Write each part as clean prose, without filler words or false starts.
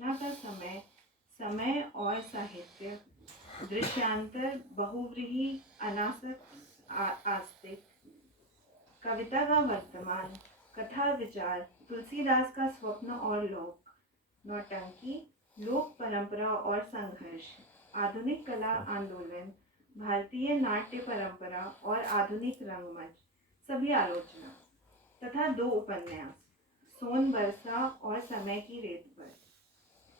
आलोचना का समय, समय और साहित्य, दृश्यांतर, बहुव्रीहि, अनासक्त, आस्तिक, कविता का वर्तमान, कथा विचार, तुलसीदास का स्वप्न और लोक, नौटंकी, लोक परंपरा और संघर्ष, आधुनिक कला आंदोलन, भारतीय नाट्य परंपरा और आधुनिक रंगमंच, सभी आलोचना, तथा 2 उपन्यास, सोन बरसा और समय की रेत पर।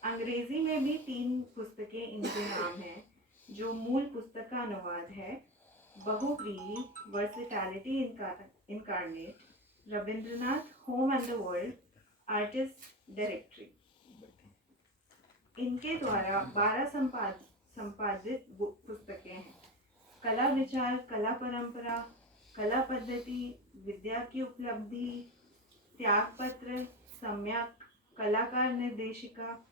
अंग्रेजी में भी 3 पुस्तकें इनके नाम हैं, जो मूल पुस्तक का अनुवाद है। बहुव्रीहि, versatility incarnate, Rabindranath, home and the world, artist directory. इनके द्वारा 12 संपादित पुस्तकें हैं। कला विचार, कला परंपरा, कला पद्धति, विद्या की उपलब्धि, त्यागपत्र, सम्यक, कलाकार निर्देशिका,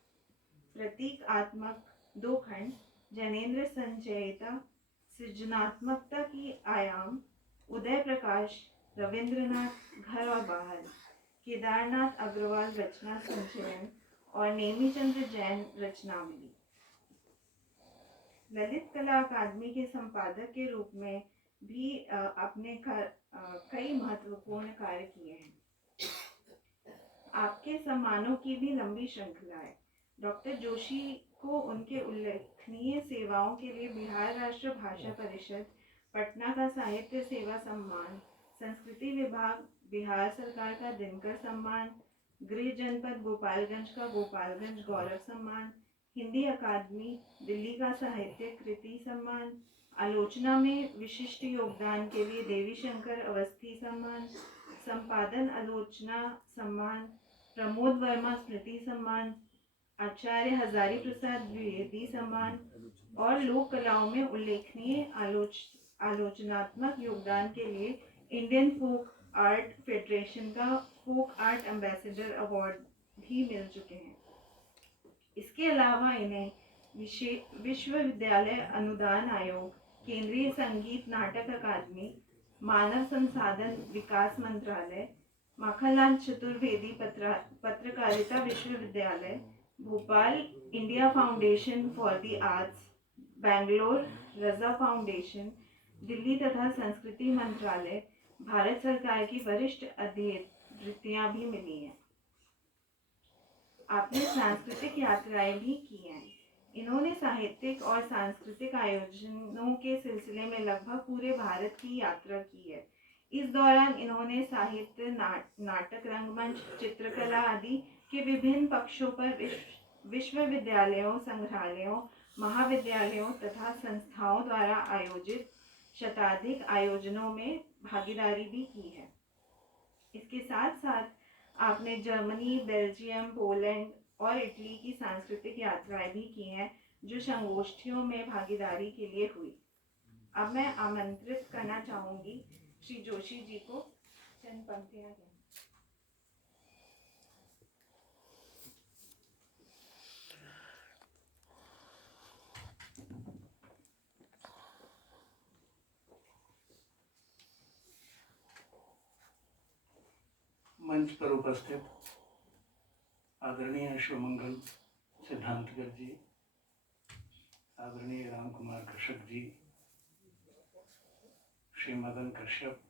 प्रतीकात्मक, 2 खंड, जैनेन्द्र संचयिता, सृजनात्मकता की आयाम, उदय प्रकाश, रविंद्रनाथ, घर और बाहर, केदारनाथ अग्रवाल रचना संचयन और नेमीचंद्र जैन रचनावली। ललित कला अकादमी के संपादक के रूप में भी अपने कई महत्वपूर्ण कार्य किए हैं। आपके सम्मानों की भी लंबी श्रृंखला है। डॉक्टर जोशी को उनके उल्लेखनीय सेवाओं के लिए बिहार राष्ट्र भाषा परिषद, पटना का साहित्य सेवा सम्मान, संस्कृति विभाग, बिहार सरकार का दिनकर सम्मान, गृह जनपद गोपालगंज का गोपालगंज गौरव सम्मान, हिंदी अकादमी दिल्ली का साहित्य कृति सम्मान, आलोचना में विशिष्ट योगदान के लिए देवी शंकर अवस्थी सम्मान, संपादन आलोचना सम्मान, प्रमोद वर्मा स्मृति सम्मान, आचार्य हजारी प्रसाद द्विवेदी सम्मान और लोक कलाओं में उल्लेखनीय आलोचनात्मक योगदान के लिए इंडियन फोक आर्ट फेडरेशन का फोक आर्ट एम्बेसडर अवार्ड भी मिल चुके हैं। इसके अलावा इन्हें विश्वविद्यालय अनुदान आयोग, केंद्रीय संगीत नाटक अकादमी, मानव संसाधन विकास मंत्रालय, माखनलाल चतुर्वेदी पत्रकारिता विश्वविद्यालय, Bhopal India foundation for the arts, Bangalore Raza foundation, Delhi तथा संस्कृति मंत्रालय, भारत सरकार की वरिष्ठ अधिवृत्तियां भी मिली हैं। आपने सांस्कृतिक यात्राएं भी की हैं। इन्होंने साहित्यिक और सांस्कृतिक आयोजनों के सिलसिले में लगभग पूरे भारत की यात्रा की है। इस दौरान इन्होंने साहित्य, नाटक, रंगमंच, चित्रकला आदि के विभिन्न पक्षों पर विश्वविद्यालयों, संग्रहालयों, महाविद्यालयों तथा संस्थाओं द्वारा आयोजित शताधिक आयोजनों में भागीदारी भी की है। इसके साथ साथ आपने जर्मनी, बेल्जियम, पोलैंड और इटली की सांस्कृतिक यात्राएं भी की हैं, जो संगोष्ठियों में भागीदारी के लिए हुई। अब मैं आमंत्रित करना चाहूंगी श्री जोशी जी को चंद पंक्तियां कहना। मंच पर उपस्थित आदरणीय अश्वमंगल सिद्धांतकर जी, आदरणीय राम कुमार कृषक जी, श्री मदन कश्यप,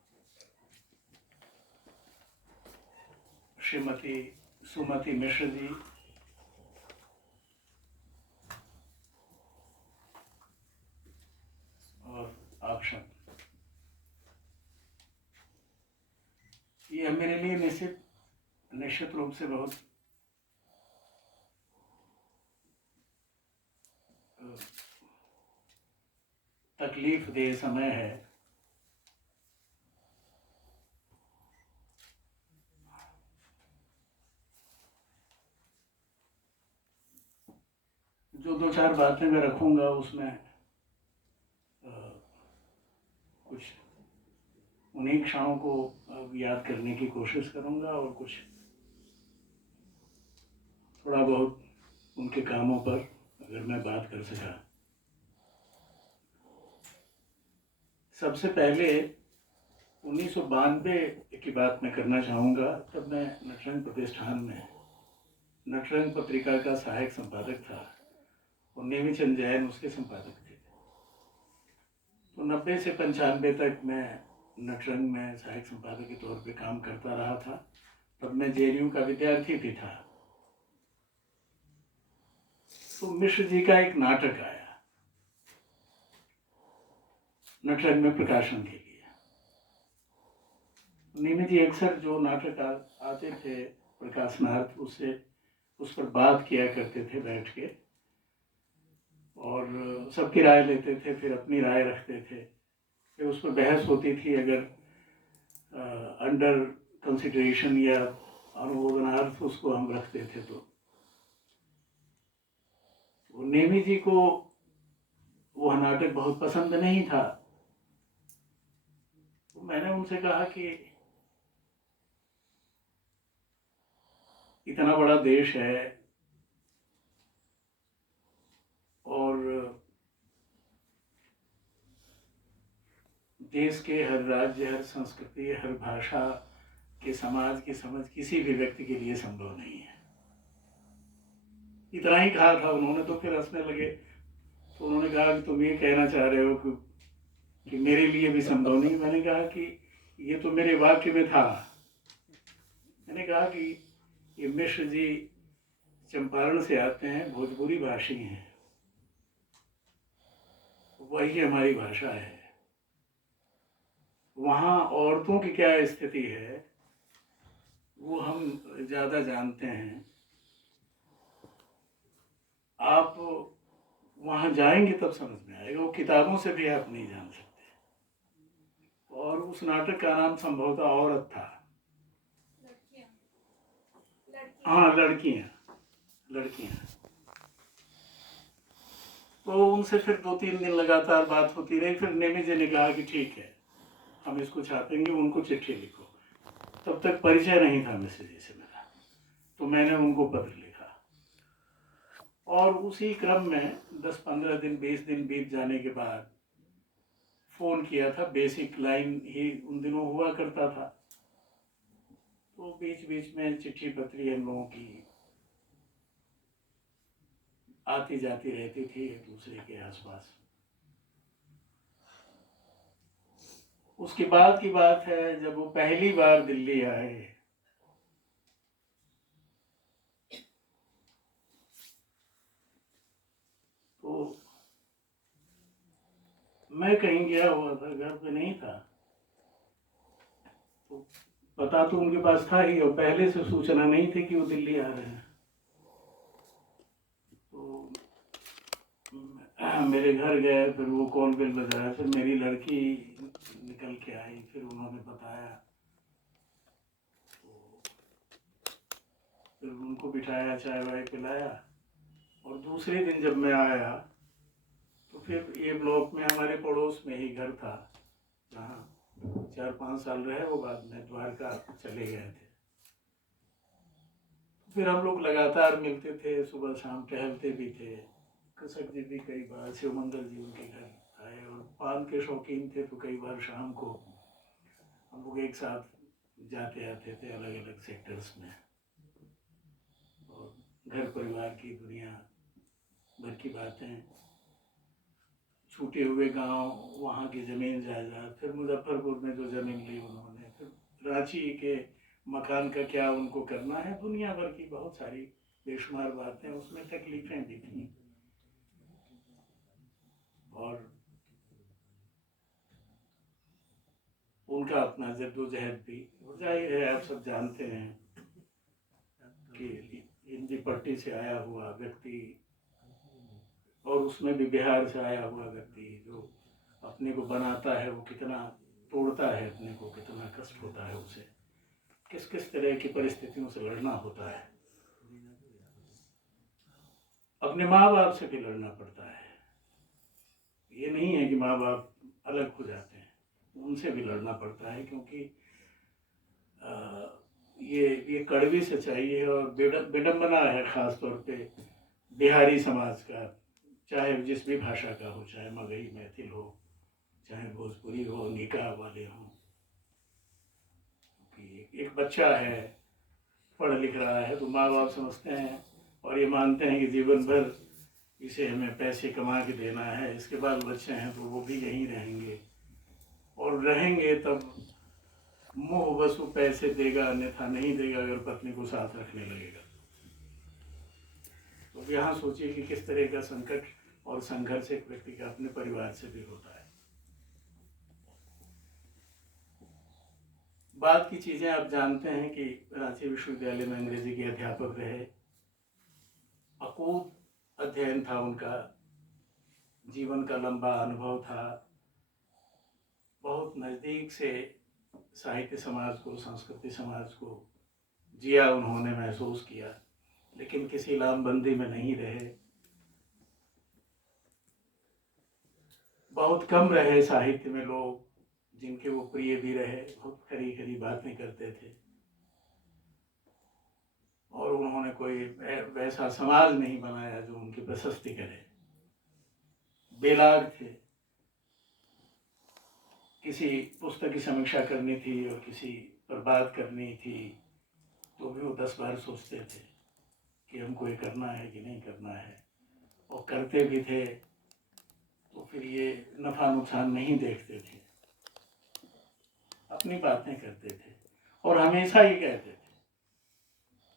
श्रीमती सुमति मिश्र जी, और आप सब, ये मेरे लिए निश्चित रूप से बहुत तकलीफ दे समय है। जो 2-4 बातें मैं रखूंगा उसमें कुछ उन्हीं क्षणों को याद करने की कोशिश करूंगा और कुछ थोड़ा बहुत उनके कामों पर अगर मैं बात कर सका। सबसे पहले 1992 की बात मैं करना चाहूँगा। तब मैं नटरंग प्रतिष्ठान में नटरंग पत्रिका का सहायक संपादक था और नेमीचंद जैन उसके संपादक थे। तो 90 से 95 तक मैं नटरंग में सहायक संपादक के तौर पे काम करता रहा था। तब मैं जेएनयू का विद्यार्थी भी था। तो मिश्र जी का एक नाटक आया नटरंग में प्रकाशन के लिए। नियमित जी अक्सर जो नाटक आते थे प्रकाशनार्थ, उससे उस पर बात किया करते थे बैठ के और सबकी राय लेते थे, फिर अपनी राय रखते थे, फिर उस पर बहस होती थी। अगर अंडर कंसिडरेशन या अनुमोदनार्थ उसको हम रखते थे तो नेमी जी को वह नाटक बहुत पसंद नहीं था। तो मैंने उनसे कहा कि इतना बड़ा देश है और देश के हर राज्य, हर संस्कृति, हर भाषा के समाज की समझ किसी भी व्यक्ति के लिए संभव नहीं है। इतना ही कहा था उन्होंने। तो फिर हंसने लगे। तो उन्होंने कहा कि तुम ये कहना चाह रहे हो कि मेरे लिए भी संभव नहीं। मैंने कहा कि ये तो मेरे वाक्य में था। मैंने कहा कि ये मिश्र जी चंपारण से आते हैं, भोजपुरी भाषी हैं, वही हमारी भाषा है। वहाँ औरतों की क्या स्थिति है वो हम ज़्यादा जानते हैं। आप वहाँ जाएंगे तब समझ में आएगा, वो किताबों से भी आप नहीं जान सकते। और उस नाटक का नाम संभवतः औरत था। हाँ, लड़कियाँ। तो उनसे फिर 2-3 दिन लगातार बात होती रही। फिर नेमी जी ने कहा कि ठीक है, हम इसको छापेंगे, उनको चिट्ठी लिखो। तब तक परिचय नहीं था मिश्र जी से मेरा, तो मैंने उनको पत्र लिखा। और उसी क्रम में 10-15 दिन 20 दिन बीत जाने के बाद फ़ोन किया था। बेसिक लाइन ही उन दिनों हुआ करता था। तो बीच बीच में चिट्ठी पत्री हम लोगों की आती जाती रहती थी एक दूसरे के आसपास। उसके बाद की बात है, जब वो पहली बार दिल्ली आए तो मैं कहीं गया हुआ था, घर पे नहीं था। तो पता तो उनके पास था ही और पहले से सूचना नहीं थी कि वो दिल्ली आ रहे हैं। तो मेरे घर गए, फिर वो कॉल बेल बजाया, फिर मेरी लड़की निकल के आई, फिर उन्होंने बताया। तो फिर उनको बिठाया, चाय वाय पिलाया। और दूसरे दिन जब मैं आया तो फिर ये ब्लॉक में हमारे पड़ोस में ही घर था जहाँ 4-5 साल रहे। वो बाद में द्वारका चले गए थे। फिर हम लोग लगातार मिलते थे, सुबह शाम टहलते भी थे। कृषक जी भी कई बार, शिवमंगल जी उनके घर आए, और पान के शौकीन थे तो कई बार शाम को हम लोग एक साथ जाते आते थे अलग अलग सेक्टर्स में। और घर परिवार की दुनिया भर की बातें, छूटे हुए गांव, वहाँ की ज़मीन जायदाद, फिर मुजफ्फरपुर में जो ज़मीन ली उन्होंने, फिर रांची के मकान का क्या उनको करना है, दुनिया भर की बहुत सारी बेशुमार बातें, उसमें तकलीफ़ें भी थी। और उनका अपना जद्दोजहद भी। जाहिर है, आप सब जानते हैं कि हिंदी पट्टी से आया हुआ व्यक्ति, और उसमें भी बिहार से आया हुआ व्यक्ति, जो अपने को बनाता है वो कितना तोड़ता है अपने को, कितना कष्ट होता है उसे, किस किस तरह की परिस्थितियों से लड़ना होता है। अपने माँ बाप से भी लड़ना पड़ता है। ये नहीं है कि माँ बाप अलग हो जाते हैं, उनसे भी लड़ना पड़ता है, क्योंकि ये कड़वी सच्चाई है और विडम्बना है, ख़ास तौर पे बिहारी समाज का, चाहे जिस भी भाषा का हो, चाहे मगही मैथिल हो, चाहे भोजपुरी हो, निकाह वाले हों। कि एक बच्चा है, पढ़ लिख रहा है तो माँ बाप समझते हैं और ये मानते हैं कि जीवन भर इसे हमें पैसे कमा के देना है, इसके बाद बच्चे हैं तो वो भी यहीं रहेंगे और रहेंगे तब मुँह बस वो पैसे देगा, अन्यथा नहीं देगा अगर पत्नी को साथ रखने लगेगा। तो यहाँ सोचिए कि किस तरह का संकट और संघर्ष एक व्यक्ति का अपने परिवार से भी होता है। बाद की चीजें आप जानते हैं कि रांची विश्वविद्यालय में अंग्रेजी के अध्यापक रहे, अकूत अध्ययन था उनका, जीवन का लंबा अनुभव था, बहुत नज़दीक से साहित्य समाज को, संस्कृति समाज को जिया उन्होंने, महसूस किया, लेकिन किसी लामबंदी में नहीं रहे। बहुत कम रहे साहित्य में लोग जिनके वो प्रिय भी रहे, बहुत खरी खरी बातें करते थे और उन्होंने कोई वैसा समाज नहीं बनाया जो उनकी प्रशस्ति करे। बेलाग थे, किसी पुस्तक की समीक्षा करनी थी और किसी पर बात करनी थी तो भी वो 10 बार सोचते थे कि हमको ये करना है कि नहीं करना है, और करते भी थे तो फिर ये नफ़ा नुकसान नहीं देखते थे, अपनी बातें करते थे और हमेशा ये कहते थे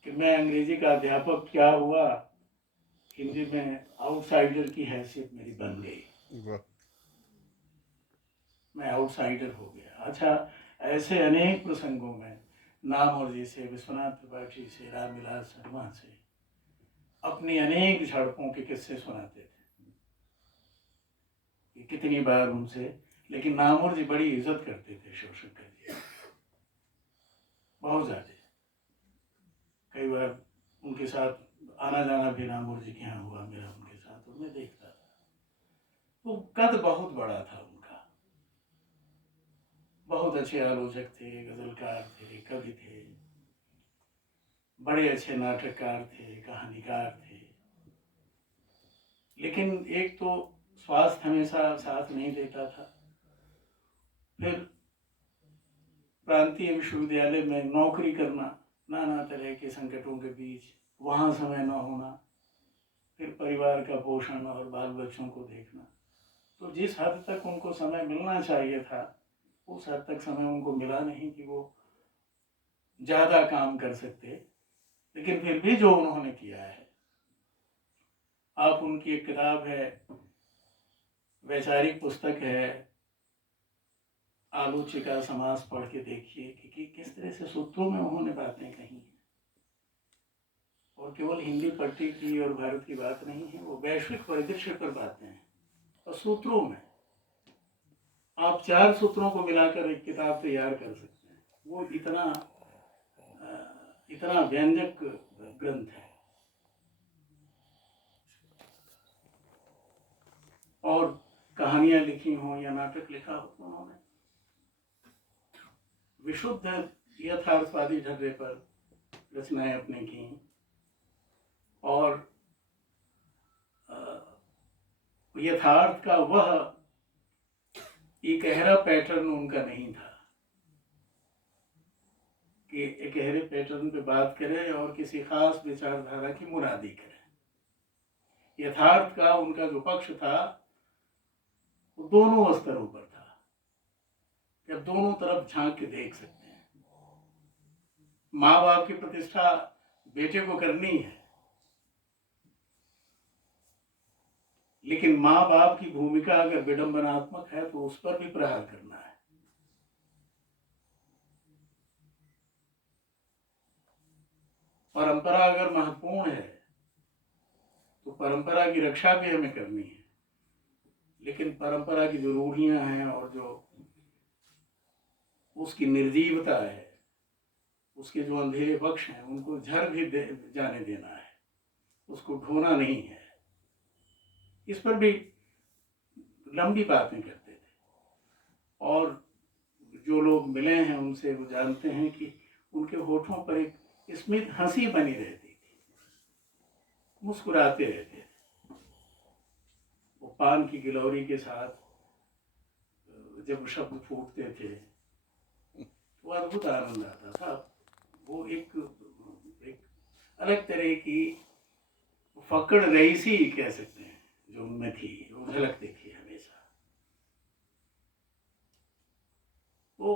कि मैं अंग्रेजी का अध्यापक क्या हुआ, हिंदी में आउटसाइडर की हैसियत मेरी बन गई, मैं आउटसाइडर हो गया। अच्छा, ऐसे अनेक प्रसंगों में नामवर से, विश्वनाथ त्रिपाठी से, रामविलास शर्मा से अपनी अनेक झड़पों के किस्से सुनाते थे कि कितनी बार उनसे, लेकिन नामवर जी बड़ी इज्जत करते थे शिवशंकर जी, बहुत ज़्यादा। कई बार उनके साथ आना जाना भी नामवर जी के यहाँ हुआ मेरा उनके साथ, और मैं देखता था। वो कद बहुत बड़ा था उनका, बहुत अच्छे आलोचक थे, गजलकार थे, कवि थे, बड़े अच्छे नाटककार थे, कहानीकार थे। लेकिन एक तो स्वास्थ्य हमेशा साथ नहीं देता था, फिर प्रांतीय विश्वविद्यालय में नौकरी करना, नाना तरह के संकटों के बीच वहाँ समय न होना, फिर परिवार का पोषण और बाल बच्चों को देखना, तो जिस हद तक उनको समय मिलना चाहिए था उस हद तक समय उनको मिला नहीं कि वो ज़्यादा काम कर सकते। लेकिन फिर भी जो उन्होंने किया है, आप उनकी एक किताब है, वैचारिक पुस्तक है आलोचिका समास, पढ़ के देखिए कि किस तरह से सूत्रों में उन्होंने बातें कही हैं। और केवल हिंदी पट्टी की और भारत की बात नहीं है, वो वैश्विक परिदृश्य पर बातें हैं और सूत्रों में आप 4 सूत्रों को मिलाकर एक किताब तैयार कर सकते हैं। वो इतना व्यंजक ग्रंथ है। और कहानियां लिखी हों या नाटक लिखा हो तो उन्होंने विशुद्ध यथार्थवादी ढर्रे पर रचनाएं अपने की, और यथार्थ का वह इकहरा पैटर्न उनका नहीं था कि इकहरे पैटर्न पे बात करें और किसी खास विचारधारा की मुरादी करें। यथार्थ का उनका जो पक्ष था वो दोनों स्तरों पर था, जब दोनों तरफ झांक के देख सकते हैं। माँ बाप की प्रतिष्ठा बेटे को करनी है, लेकिन माँ बाप की भूमिका अगर विडंबनात्मक है तो उस पर भी प्रहार करना है। परंपरा अगर महत्वपूर्ण है तो परंपरा की रक्षा भी हमें करनी है, लेकिन परंपरा की जो रूढ़ियां हैं और जो उसकी निर्जीवता है, उसके जो अंधेरे पक्ष हैं, उनको झर भी जाने देना है, उसको ढोना नहीं है। इस पर भी लंबी बातें करते थे, और जो लोग मिले हैं उनसे वो जानते हैं कि उनके होठों पर एक स्मित हंसी बनी रहती थी, मुस्कुराते रहते थे। वो पान की गिलौरी के साथ जब शब्द फूटते थे वो अद्भुत आनंद आता था। वो एक अलग तरह की फकड़ रईसी कह सकते हैं जो उनमें थी, वो झलकती थी हमेशा। वो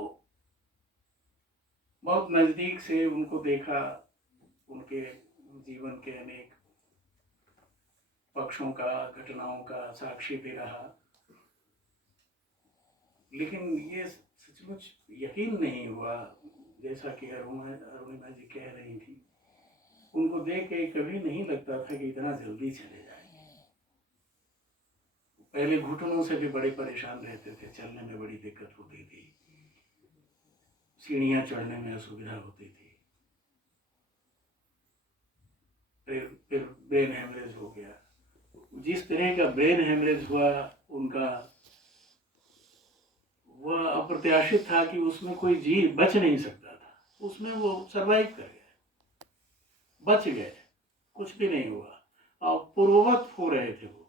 बहुत नज़दीक से उनको देखा, उनके जीवन के अनेक पक्षों का, घटनाओं का साक्षी भी रहा, लेकिन ये सचमुच यकीन नहीं हुआ, जैसा कि अरुणिमा जी कह रही थी, उनको देख के कभी नहीं लगता था कि इतना जल्दी चले जाएंगे। पहले घुटनों से भी बड़े परेशान रहते थे, चलने में बड़ी दिक्कत होती थी, सीढ़ियाँ चढ़ने में असुविधा होती थी, फिर ब्रेन हेमरेज हो गया। जिस तरह का ब्रेन हेमरेज हुआ उनका, वह अप्रत्याशित था कि उसमें कोई जीव बच नहीं सकता था, उसमें वो सरवाइव कर गए, बच गए, कुछ भी नहीं हुआ और पूर्ववत हो रहे थे वो।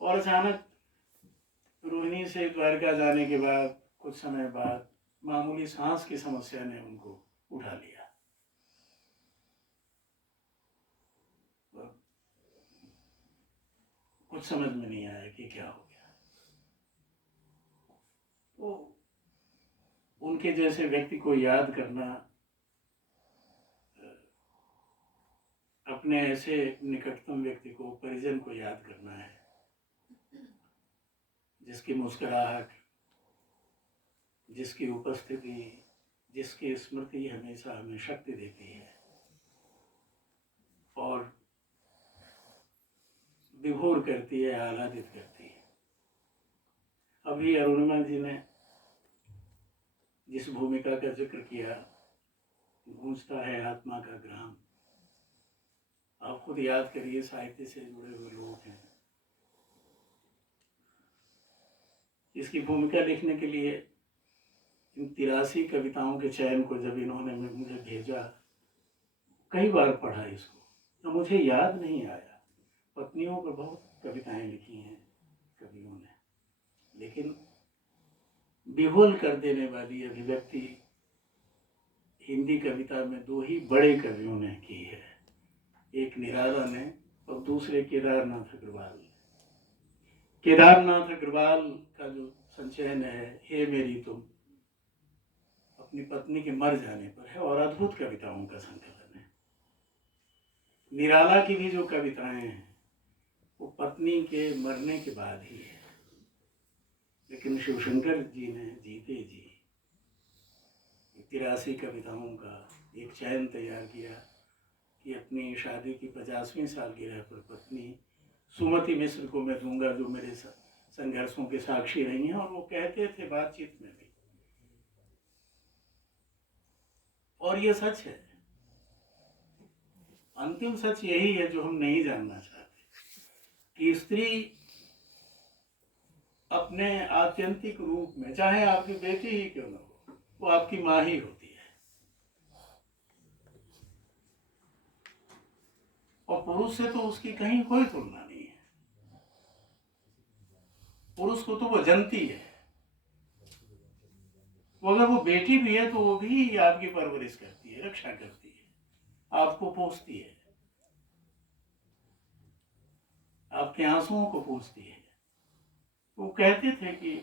और अचानक रोहिणी से द्वारका जाने के बाद कुछ समय बाद मामूली सांस की समस्या ने उनको उठा लिया। कुछ समझ में नहीं आया कि क्या हो गया। तो उनके जैसे व्यक्ति को याद करना, अपने ऐसे निकटतम व्यक्ति को, परिजन को याद करना है जिसकी मुस्कुराहट, जिसकी उपस्थिति, जिसकी स्मृति हमेशा हमें शक्ति देती है और विभोर करती है, आह्लादित करती है। अभी अरुणिमा जी ने जिस भूमिका का जिक्र किया, गूंजता है आत्मा का ग्राम, आप खुद याद करिए, साहित्य से जुड़े हुए लोग हैं, इसकी भूमिका लिखने के लिए इन 83 कविताओं के चयन को जब इन्होंने मुझे भेजा, कई बार पढ़ा इसको, तो मुझे याद नहीं आया। पत्नियों पर बहुत कविताएं लिखी हैं कवियों ने, लेकिन विह्वल कर देने वाली अभिव्यक्ति हिंदी कविता में दो ही बड़े कवियों ने की है, एक निराला ने और दूसरे केदारनाथ अग्रवाल ने। केदारनाथ अग्रवाल का जो संचयन है, हे मेरी तुम, अपनी पत्नी के मर जाने पर है और अद्भुत कविताओं का संकलन है। निराला की भी जो कविताएं हैं वो पत्नी के मरने के बाद ही है, लेकिन शिवशंकर जी ने जीते जी 83 कविताओं का एक चयन तैयार किया कि अपनी शादी की 50वीं सालगिरह पर पत्नी सुमति मिश्र को मैं दूंगा, जो मेरे संघर्षों के साक्षी रही हैं। और वो कहते थे बातचीत में भी, और ये सच है, अंतिम सच यही है जो हम नहीं जानना चाहते, कि स्त्री अपने आत्यंतिक रूप में, चाहे आपकी बेटी ही क्यों न हो, वो आपकी माँ ही होती है। और पुरुष से तो उसकी कहीं कोई तुलना नहीं है। पुरुष को तो वो जनती है, वो अगर वो बेटी भी है तो वो भी आपकी परवरिश करती है, रक्षा करती है, आपको पोसती है, आपके आंसुओं को पोसती है। वो कहते थे कि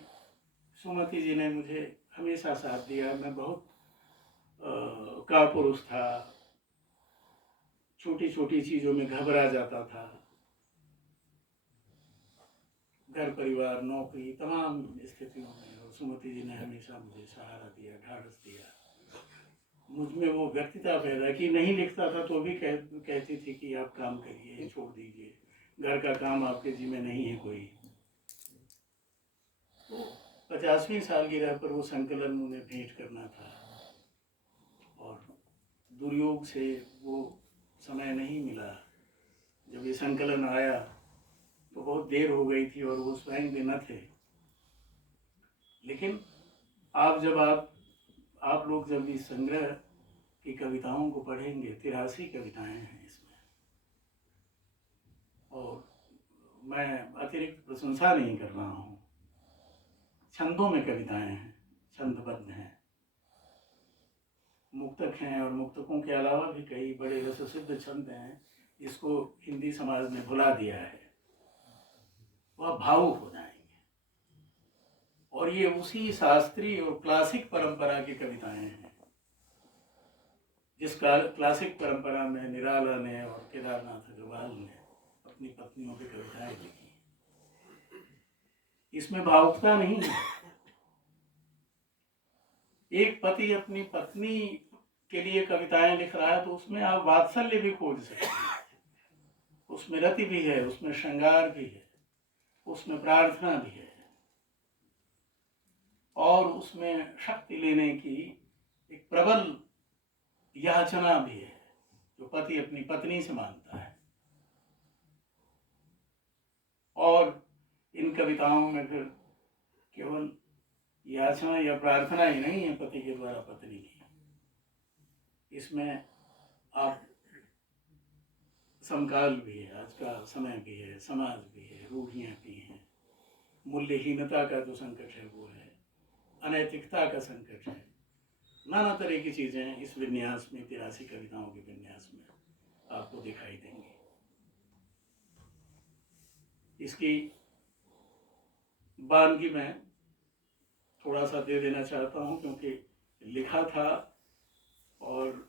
सुमति जी ने मुझे हमेशा साथ दिया, मैं बहुत कापुरुष था, छोटी छोटी चीज़ों में घबरा जाता था, घर परिवार नौकरी तमाम स्थितियों में, और सुमति जी ने हमेशा मुझे सहारा दिया, ढाढ़स दिया, मुझ में वो व्यक्तिता पैदा की। नहीं लिखता था तो भी कहती थी कि आप काम करिए, छोड़ दीजिए, घर का काम आपके जिम्मे नहीं है कोई। तो 50वीं सालगिरह पर वो संकलन उन्हें भेंट करना था और दुर्योग से वो समय नहीं मिला। जब ये संकलन आया तो बहुत देर हो गई थी और वो स्वयं भी न थे। लेकिन आप लोग जब इस संग्रह की कविताओं को पढ़ेंगे, 83 कविताएं हैं इसमें, और मैं अतिरिक्त प्रशंसा नहीं कर रहा हूँ, छंदों में कविताएं हैं, छंदबद्ध हैं। मुक्तक हैं और मुक्तकों के अलावा भी कई बड़े रस सिद्ध छंद हैं, इसको हिंदी समाज ने भुला दिया है। वह भावुक हो जाएंगे और ये उसी शास्त्रीय और क्लासिक परंपरा की कविताएं हैं जिस क्लासिक परंपरा में निराला ने और केदारनाथ अग्रवाल ने अपनी पत्नियों की कविताएं लिखी। इसमें भावुकता नहीं है। एक पति अपनी पत्नी के लिए कविताएं लिख रहा है तो उसमें आप वात्सल्य भी खोज सकते हैं, उसमें रति भी है, उसमें श्रृंगार भी है, उसमें प्रार्थना भी है और उसमें शक्ति लेने की एक प्रबल याचना भी है जो पति अपनी पत्नी से मांगता है। और इन कविताओं में फिर केवल याचना या प्रार्थना ही नहीं है पति के द्वारा पत्नी की, इसमें आप समकाल भी है, आज का समय भी है, समाज भी है, रूढ़ियाँ भी हैं, मूल्यहीनता का जो संकट है वो है, अनैतिकता का संकट है, नाना तरह की चीज़ें इस विन्यास में 83 कविताओं के विन्यास में आपको दिखाई देंगी। इसकी बानगी मैं थोड़ा सा दे देना चाहता हूँ क्योंकि लिखा था और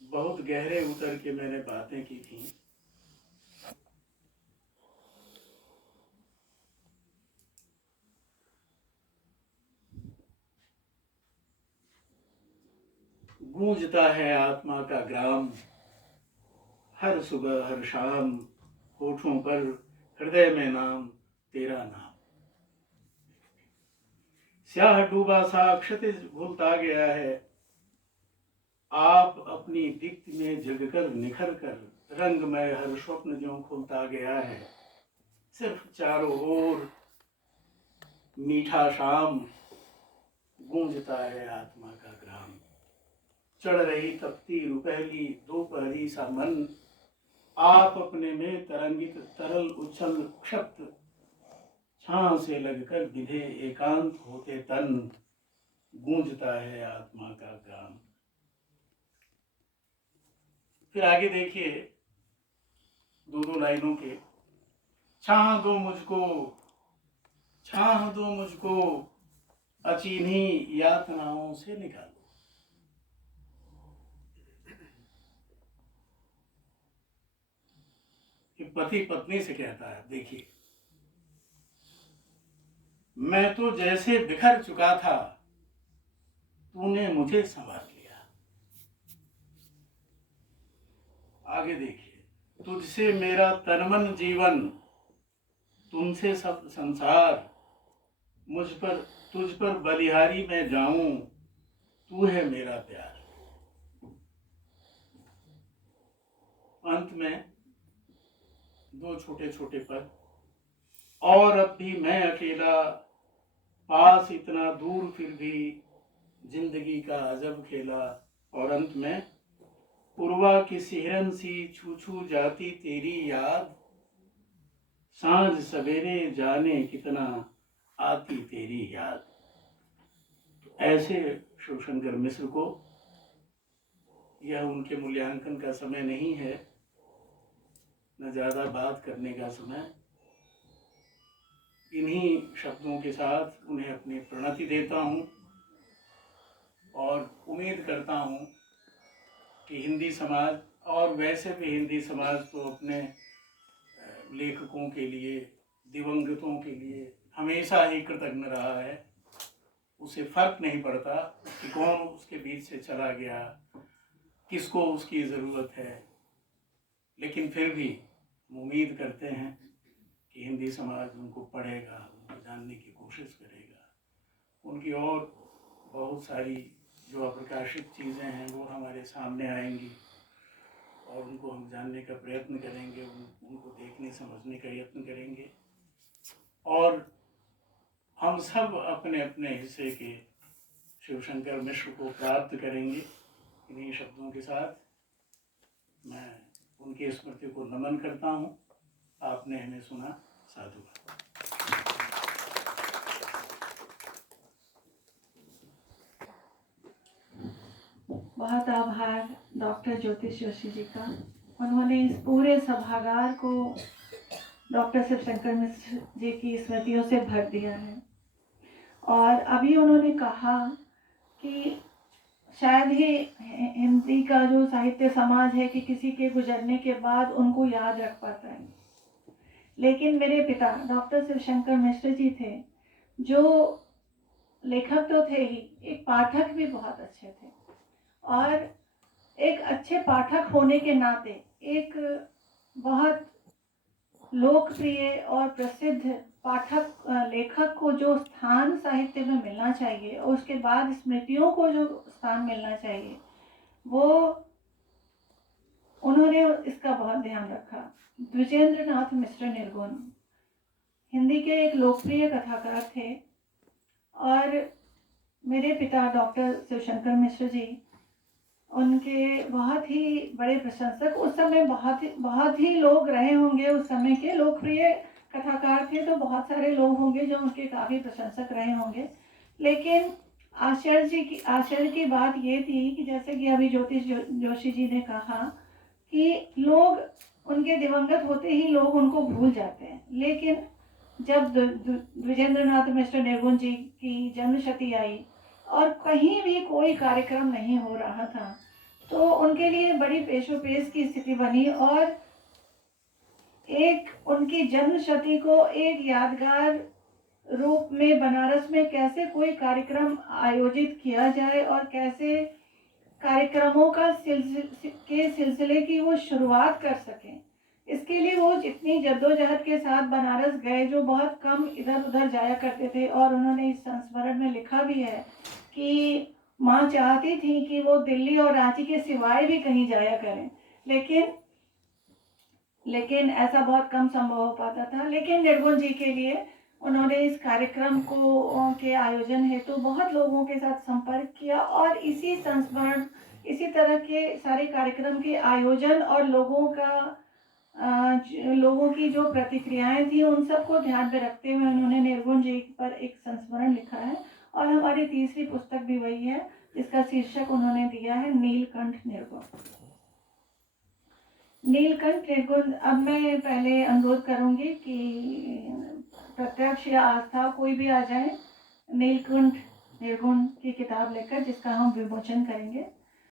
बहुत गहरे उतर के मैंने बातें की थी। गूंजता है आत्मा का ग्राम, हर सुबह हर शाम, होठों पर हृदय में नाम तेरा नाम। स्याह डूबा सा क्षितिज भूलता गया है, आप अपनी दीप्ति में जगकर निखर कर रंगमय हर स्वप्न जो खुलता गया है। सिर्फ चारों ओर मीठा शाम, गूंजता है आत्मा का ग्राम। चढ़ रही तपती रुपहली दोपहरी सा मन, आप अपने में तरंगित तरल उछल क्षप्त, छां से लगकर विधे एकांत होते तन, गूंजता है आत्मा का ग्राम। फिर आगे देखिए दो लाइनों के, छां दो मुझको, छां दो मुझको, अचीनी यातनाओं से निकालो। कि पति पत्नी से कहता है, देखिए मैं तो जैसे बिखर चुका था, तूने मुझे संभाल लिया। आगे देखिए, तुझसे मेरा तनमन जीवन, तुमसे सब संसार, मुझ पर तुझ पर बलिहारी मैं जाऊं, तू है मेरा प्यार। अंत में दो छोटे छोटे पद, और अब भी मैं अकेला, पास इतना दूर फिर भी जिंदगी का अजब खेला। और अंत में, पूर्वा की सिहरन सी छू छू जाती तेरी याद, सांझ सवेरे जाने कितना आती तेरी याद। तो ऐसे शिवशंकर मिश्र को, यह उनके मूल्यांकन का समय नहीं है, न ज़्यादा बात करने का समय। इन्हीं शब्दों के साथ उन्हें अपनी प्रणति देता हूँ और उम्मीद करता हूँ कि हिंदी समाज, और वैसे भी हिंदी समाज तो अपने लेखकों के लिए, दिवंगतों के लिए हमेशा ही कृतज्ञ रहा है। उसे फर्क नहीं पड़ता कि कौन उसके बीच से चला गया, किसको उसकी ज़रूरत है, लेकिन फिर भी हम उम्मीद करते हैं कि हिंदी समाज उनको पढ़ेगा, उनको जानने की कोशिश करेगा। उनकी और बहुत सारी जो अप्रकाशित चीज़ें हैं वो हमारे सामने आएंगी और उनको हम जानने का प्रयत्न करेंगे, उनको देखने समझने का यत्न करेंगे और हम सब अपने अपने हिस्से के शिवशंकर मिश्र को प्राप्त करेंगे। इन्हीं शब्दों के साथ मैं उनकी स्मृति को नमन करता हूँ। आपने हमें सुना, साधुवाद। बहुत आभार डॉक्टर ज्योतिष जोशी जी का। उन्होंने इस पूरे सभागार को डॉक्टर शिवशंकर मिश्र जी की स्मृतियों से भर दिया है। और अभी उन्होंने कहा कि शायद ही हिंदी का जो साहित्य समाज है कि किसी के गुजरने के बाद उनको याद रख पाता है, लेकिन मेरे पिता डॉक्टर शिवशंकर मिश्र जी थे, जो लेखक तो थे ही, एक पाठक भी बहुत अच्छे थे। और एक अच्छे पाठक होने के नाते एक बहुत लोकप्रिय और प्रसिद्ध पाठक लेखक को जो स्थान साहित्य में मिलना चाहिए और उसके बाद स्मृतियों को जो स्थान मिलना चाहिए, वो उन्होंने इसका बहुत ध्यान रखा। द्विजेंद्र नाथ मिश्र निर्गुण हिंदी के एक लोकप्रिय कथाकार थे और मेरे पिता डॉक्टर शिवशंकर मिश्र जी उनके बहुत ही बड़े प्रशंसक, उस समय बहुत ही लोग रहे होंगे, उस समय के लोकप्रिय कथाकार थे तो बहुत सारे लोग होंगे जो उनके काफ़ी प्रशंसक रहे होंगे। लेकिन आश्चर्य की बात ये थी कि जैसे कि अभी ज्योतिष जोशी जी ने कहा कि लोग उनके दिवंगत होते ही लोग उनको भूल जाते हैं, लेकिन जब द्विजेंद्र नाथ मिश्र निर्गुण जी की जन्मशती आई और कहीं भी कोई कार्यक्रम नहीं हो रहा था तो उनके लिए बड़ी पेशोपेश की स्थिति बनी और एक उनकी जन्मशती को एक यादगार रूप में बनारस में कैसे कोई कार्यक्रम आयोजित किया जाए और कैसे कार्यक्रमों का सिलसिले की वो शुरुआत कर सकें, इसके लिए वो जितनी जद्दोजहद के साथ बनारस गए, जो बहुत कम इधर उधर जाया करते थे। और उन्होंने इस संस्मरण में लिखा भी है कि माँ चाहती थी कि वो दिल्ली और रांची के सिवाय भी कहीं जाया करें, लेकिन ऐसा बहुत कम संभव हो पाता था। लेकिन निर्गुण जी के लिए उन्होंने इस कार्यक्रम को के आयोजन हेतु बहुत लोगों के साथ संपर्क किया और इसी संस्मरण, इसी तरह के सारे कार्यक्रम के आयोजन और लोगों की जो प्रतिक्रियाएं थी उन सबको ध्यान में रखते हुए उन्होंने निर्गुण जी पर एक संस्मरण लिखा है। और हमारी तीसरी पुस्तक भी वही है जिसका शीर्षक उन्होंने दिया है नीलकंठ निर्गुण। नीलकंठ निर्गुण, अब मैं पहले अनुरोध करूंगी कि प्रत्यक्ष या आस्था कोई भी आ जाए नीलकंठ निर्गुण की किताब लेकर, जिसका हम विमोचन करेंगे।